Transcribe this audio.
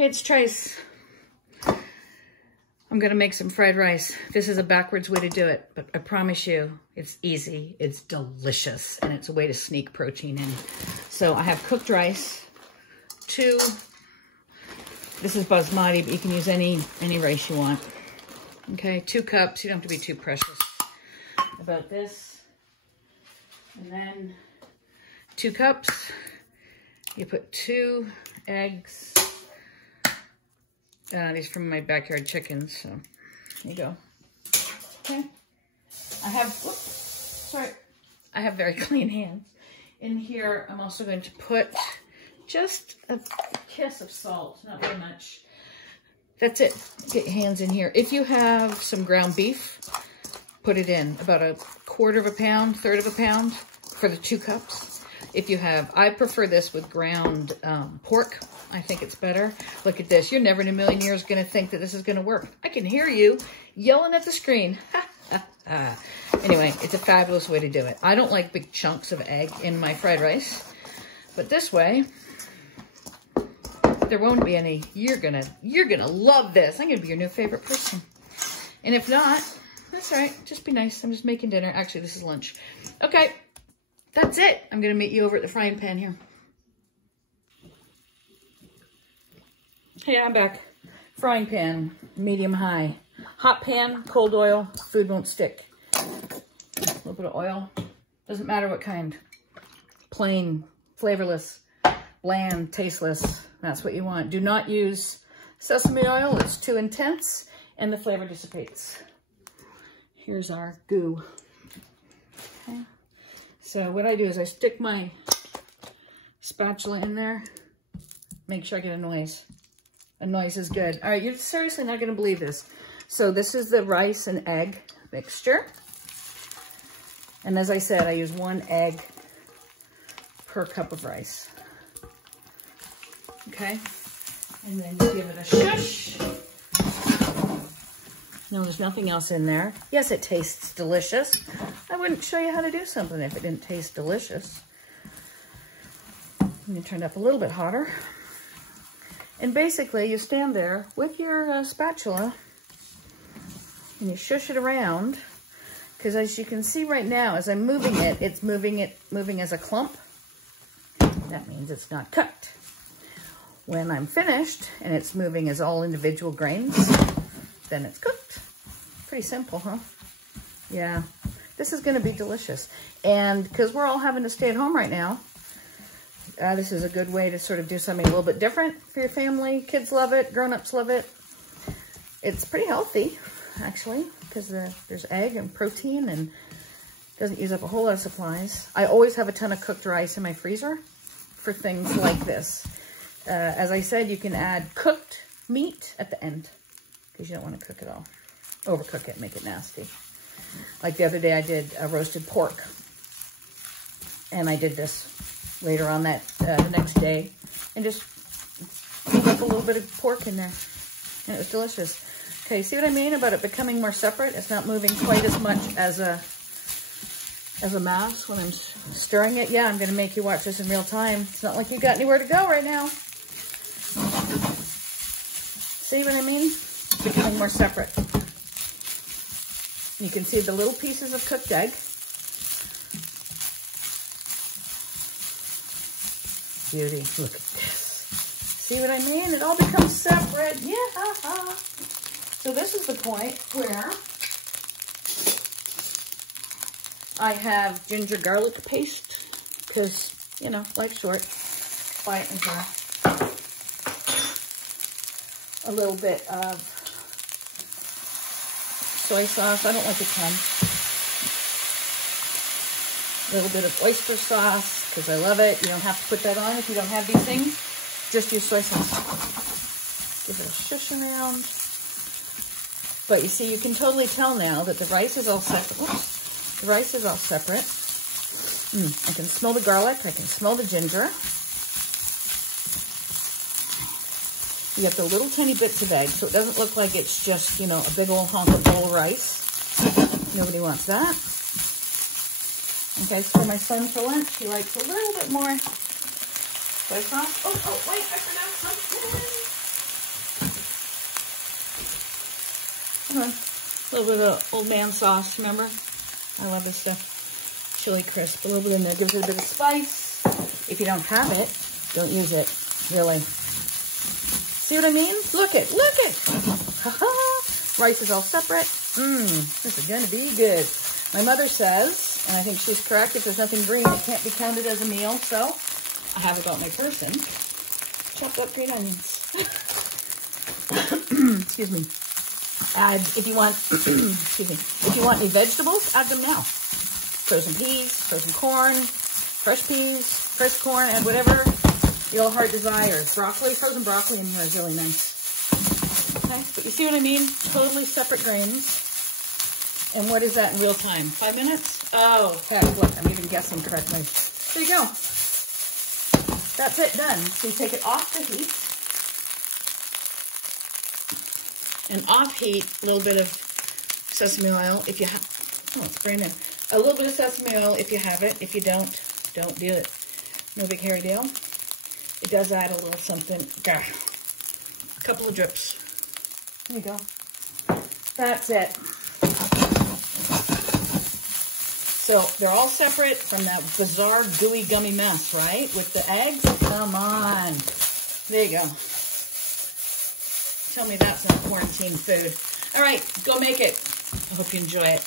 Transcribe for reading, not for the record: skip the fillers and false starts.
Hey, it's Trace. I'm gonna make some fried rice. This is a backwards way to do it, but I promise you, it's easy, it's delicious, and it's a way to sneak protein in. So I have cooked rice, this is basmati, but you can use any rice you want. Okay, 2 cups, you don't have to be too precious about this. And then 2 cups, you put 2 eggs. These from my backyard chickens, so there you go. Okay. I have very clean hands. In here, I'm also going to put just a kiss of salt, not very much. That's it. Get your hands in here. If you have some ground beef, put it in. About a 1/4 of a pound, 1/3 of a pound for the 2 cups. If you have, I prefer this with ground pork. I think it's better. Look at this. You're never in a million years going to think that this is going to work. I can hear you yelling at the screen. Anyway, it's a fabulous way to do it. I don't like big chunks of egg in my fried rice, but this way, there won't be any. You're gonna love this. I'm gonna be your new favorite person. And if not, that's all right. Just be nice. I'm just making dinner. Actually, this is lunch. Okay, that's it. I'm gonna meet you over at the frying pan here. Hey, I'm back. Frying pan, medium high. Hot pan, cold oil, food won't stick. A little bit of oil. Doesn't matter what kind. Plain, flavorless, bland, tasteless. That's what you want. Do not use sesame oil. It's too intense and the flavor dissipates. Here's our goo. Okay. So what I do is I stick my spatula in there. Make sure I get a noise. A noise is good. All right, you're seriously not going to believe this. So this is the rice and egg mixture. And as I said, I use 1 egg per cup of rice. Okay? And then you give it a shush. No, there's nothing else in there. Yes, it tastes delicious. I wouldn't show you how to do something if it didn't taste delicious. I'm going to turn it up a little bit hotter. And basically, you stand there with your spatula and you shush it around. Because as you can see right now, as I'm moving it, it's moving as a clump. That means it's not cooked. When I'm finished and it's moving as all individual grains, then it's cooked. Pretty simple, huh? Yeah, this is going to be delicious. And because we're all having to stay at home right now, this is a good way to sort of do something a little bit different for your family. Kids love it. Grown-ups love it. It's pretty healthy, actually, because there's egg and protein and doesn't use up a whole lot of supplies. I always have a ton of cooked rice in my freezer for things like this. As I said, you can add cooked meat at the end because you don't want to cook it all. Overcook it, make it nasty. Like the other day, I did a roasted pork, and I did this later on that the next day, and just heat up a little bit of pork in there, and it was delicious. Okay, see what I mean about it becoming more separate? It's not moving quite as much as a mass when I'm stirring it. Yeah, I'm going to make you watch this in real time. It's not like you got anywhere to go right now. See what I mean? It's becoming more separate. You can see the little pieces of cooked egg. Beauty. Look at this. See what I mean? It all becomes separate. Yeah. So this is the point where I have ginger garlic paste because, you know, life's short. Buy it in jar. A little bit of soy sauce. I don't like a ton. A little bit of oyster sauce because I love it. You don't have to put that on if you don't have these things. Just use soy sauce. Give it a shush around. But you see, you can totally tell now that the rice is all separate. Oops. The rice is all separate. I can smell the garlic. I can smell the ginger. You have the little tiny bits of egg, so it doesn't look like it's just, you know, a big old hunk of bowl of rice. Nobody wants that. Okay, so for my son for lunch, he likes a little bit more soy sauce. Oh, wait, I forgot something. A little bit of old man sauce, remember? I love this stuff. Chili crisp, a little bit in there, gives it a bit of spice. If you don't have it, don't use it, really. See what I mean? Look it. Rice is all separate. This is gonna be good. My mother says, and I think she's correct, if there's nothing green, it can't be counted as a meal, so I have about my person. Chopped up green onions. Excuse me. Add, if you want, excuse me, if you want any vegetables, add them now. Frozen peas, frozen corn, fresh peas, fresh corn, add whatever your heart desires. Broccoli, frozen broccoli in here is really nice. Okay, but you see what I mean? Totally separate grains. And what is that in real time? 5 minutes? Oh, heck, look, I'm even guessing correctly. There you go. That's it, done. So you take it off the heat. And off heat, a little bit of sesame oil if you have, oh, it's brand new. A little bit of sesame oil if you have it. If you don't do it. No big hairy deal. It does add a little something. A couple of drips. There you go. That's it. So they're all separate from that bizarre gooey gummy mess, right? With the eggs. Come on. There you go. Tell me that's not quarantine food. All right, go make it. I hope you enjoy it.